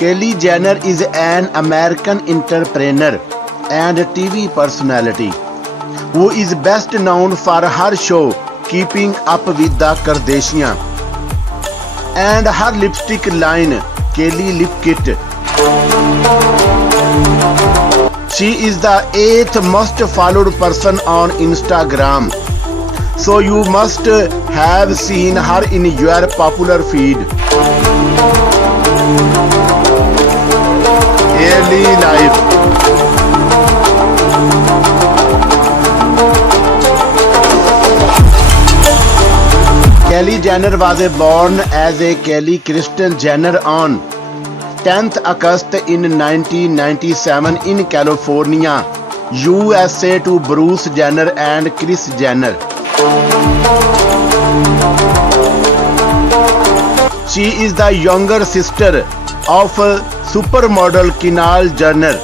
Kylie Jenner is an American entrepreneur and TV personality who is best known for her show Keeping Up with the Kardashians and her lipstick line Kylie Lip Kit. She is the 8th most followed person on Instagram, so you must have seen her in your popular feed. Daily life. Kylie Jenner was born as a Kylie Kristen Jenner on 10th August in 1997 in California, USA to Bruce Jenner and Kris Jenner. She is the younger sister of supermodel Kendall Jenner.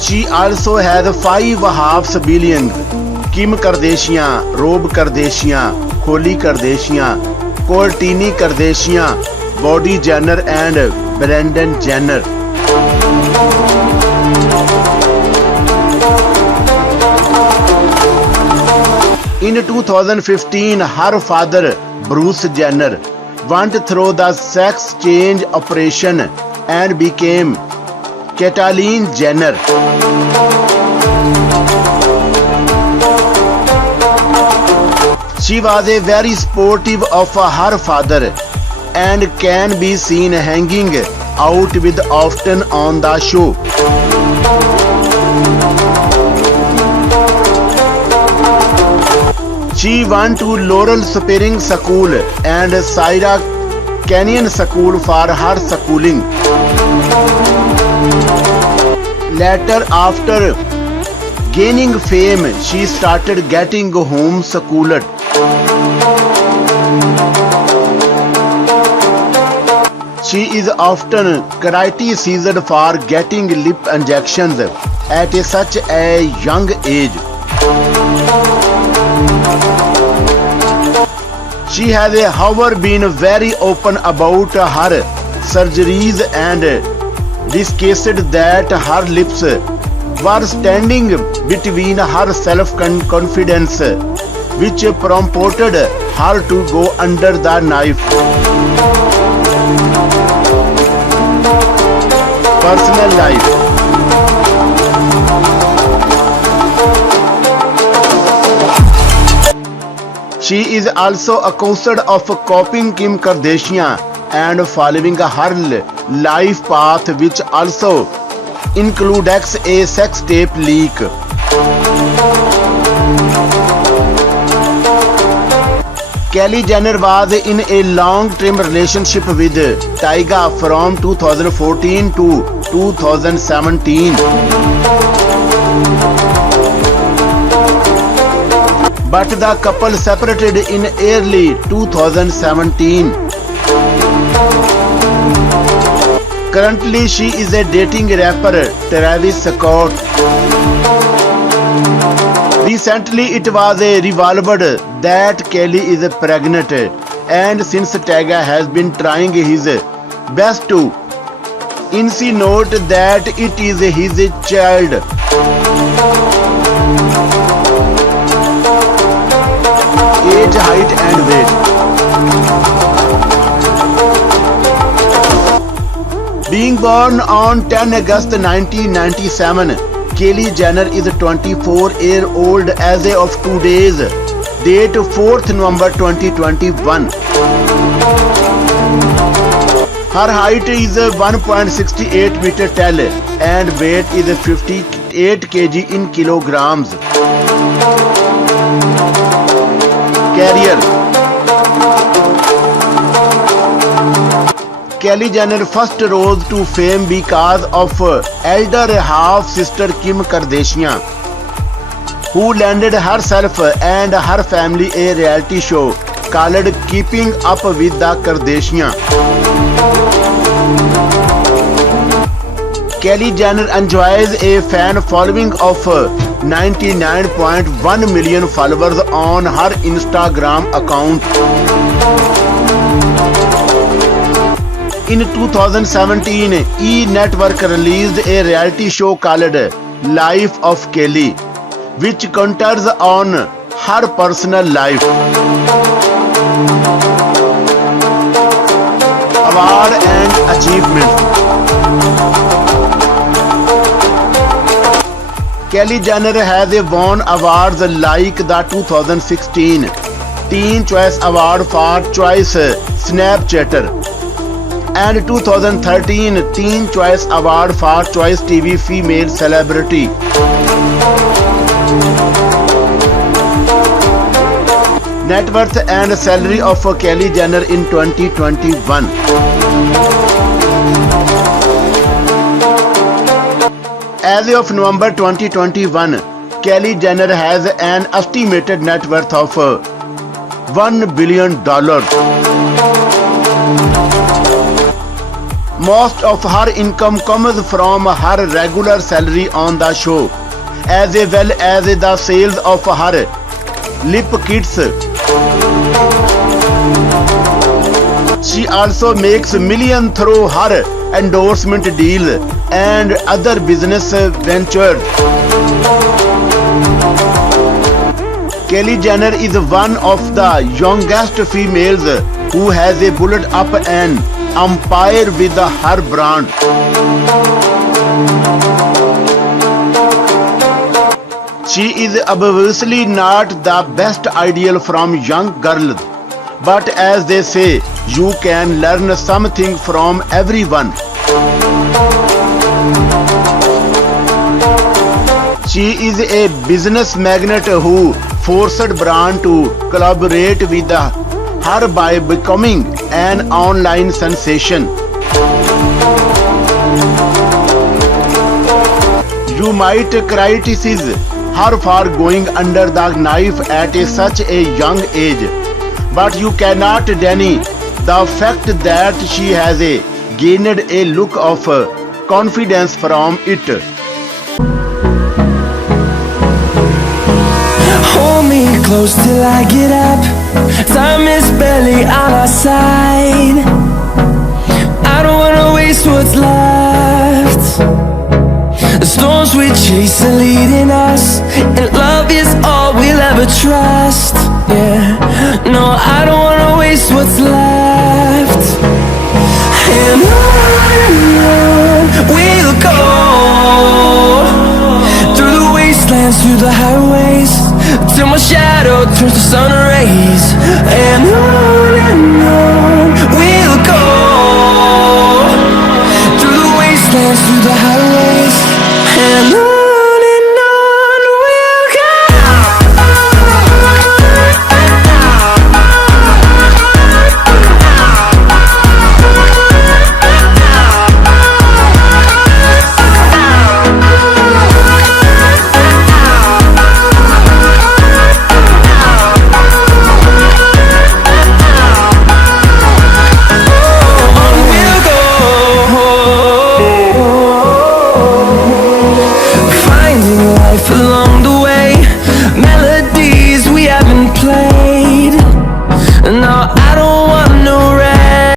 She also has 5 half-siblings: Kim Kardashian, Rob Kardashian, Khloe Kardashian, Kourtney Kardashian, Bodie Jenner and Brandon Jenner. In 2015, her father, Bruce Jenner, went through the sex change operation and became Caitlyn Jenner. She was very supportive of her father and can be seen hanging out with often on the show. She went to Laurel Springs School and Sierra Canyon School for her schooling. Later, after gaining fame, she started getting homeschooled. She is often criticized for getting lip injections at such a young age. She has, however, been very open about her surgeries and discussed that her lips were standing between her self-confidence, which prompted her to go under the knife. Personal life. She is also accused of copying Kim Kardashian and following her life path, which also includes a sex tape leak. Kylie Jenner was in a long-term relationship with Tyga from 2014 to 2017. But the couple separated in early 2017. Currently, she is dating rapper Travis Scott. Recently, it was revealed that Kylie is pregnant, and since Tyga has been trying his best to insinuate that it is his child. Age, height and weight. Being born on 10 August 1997, Kylie Jenner is 24-year-old as of today's date, 4th November 2021. Her height is 1.68 meter tall and weight is 58 kg in kilograms. Career. Kylie Jenner first rose to fame because of elder half-sister Kim Kardashian, who landed herself and her family a reality show called Keeping Up with the Kardashians. Kylie Jenner enjoys a fan following of 99.1 million followers on her Instagram account. In 2017, E Network released a reality show called Life of Kelly, which centers on her personal life. Award and achievement. Kelly Jenner has won awards like the 2016 Teen Choice Award for Choice Snapchatter and 2013 Teen Choice Award for Choice TV Female Celebrity. Net worth and salary of Kelly Jenner in 2021. As of November 2021, Kelly Jenner has an estimated net worth of $1 billion. Most of her income comes from her regular salary on the show, as well as the sales of her lip kits. She also makes millions through her endorsement deals and other business ventures. Kelly Jenner is one of the youngest females who has built up an empire with her brand. She is obviously not the best ideal from young girls, but as they say, you can learn something from everyone. She is a business magnate who forced brand to collaborate with her by becoming an online sensation. You might criticize her for going under the knife at such a young age, but you cannot deny the fact that she has gained a look of confidence from it. Hold me close till I get up. Time is barely on our side. I don't wanna waste what's left. The storms we chase are leading us, and love is all we'll ever trust. Yeah, no, I don't wanna waste what's left. And on we'll go, through the wastelands, through the highways, till my shadow turns to sun rays. And on we'll go, through the wastelands, through the highways, and on.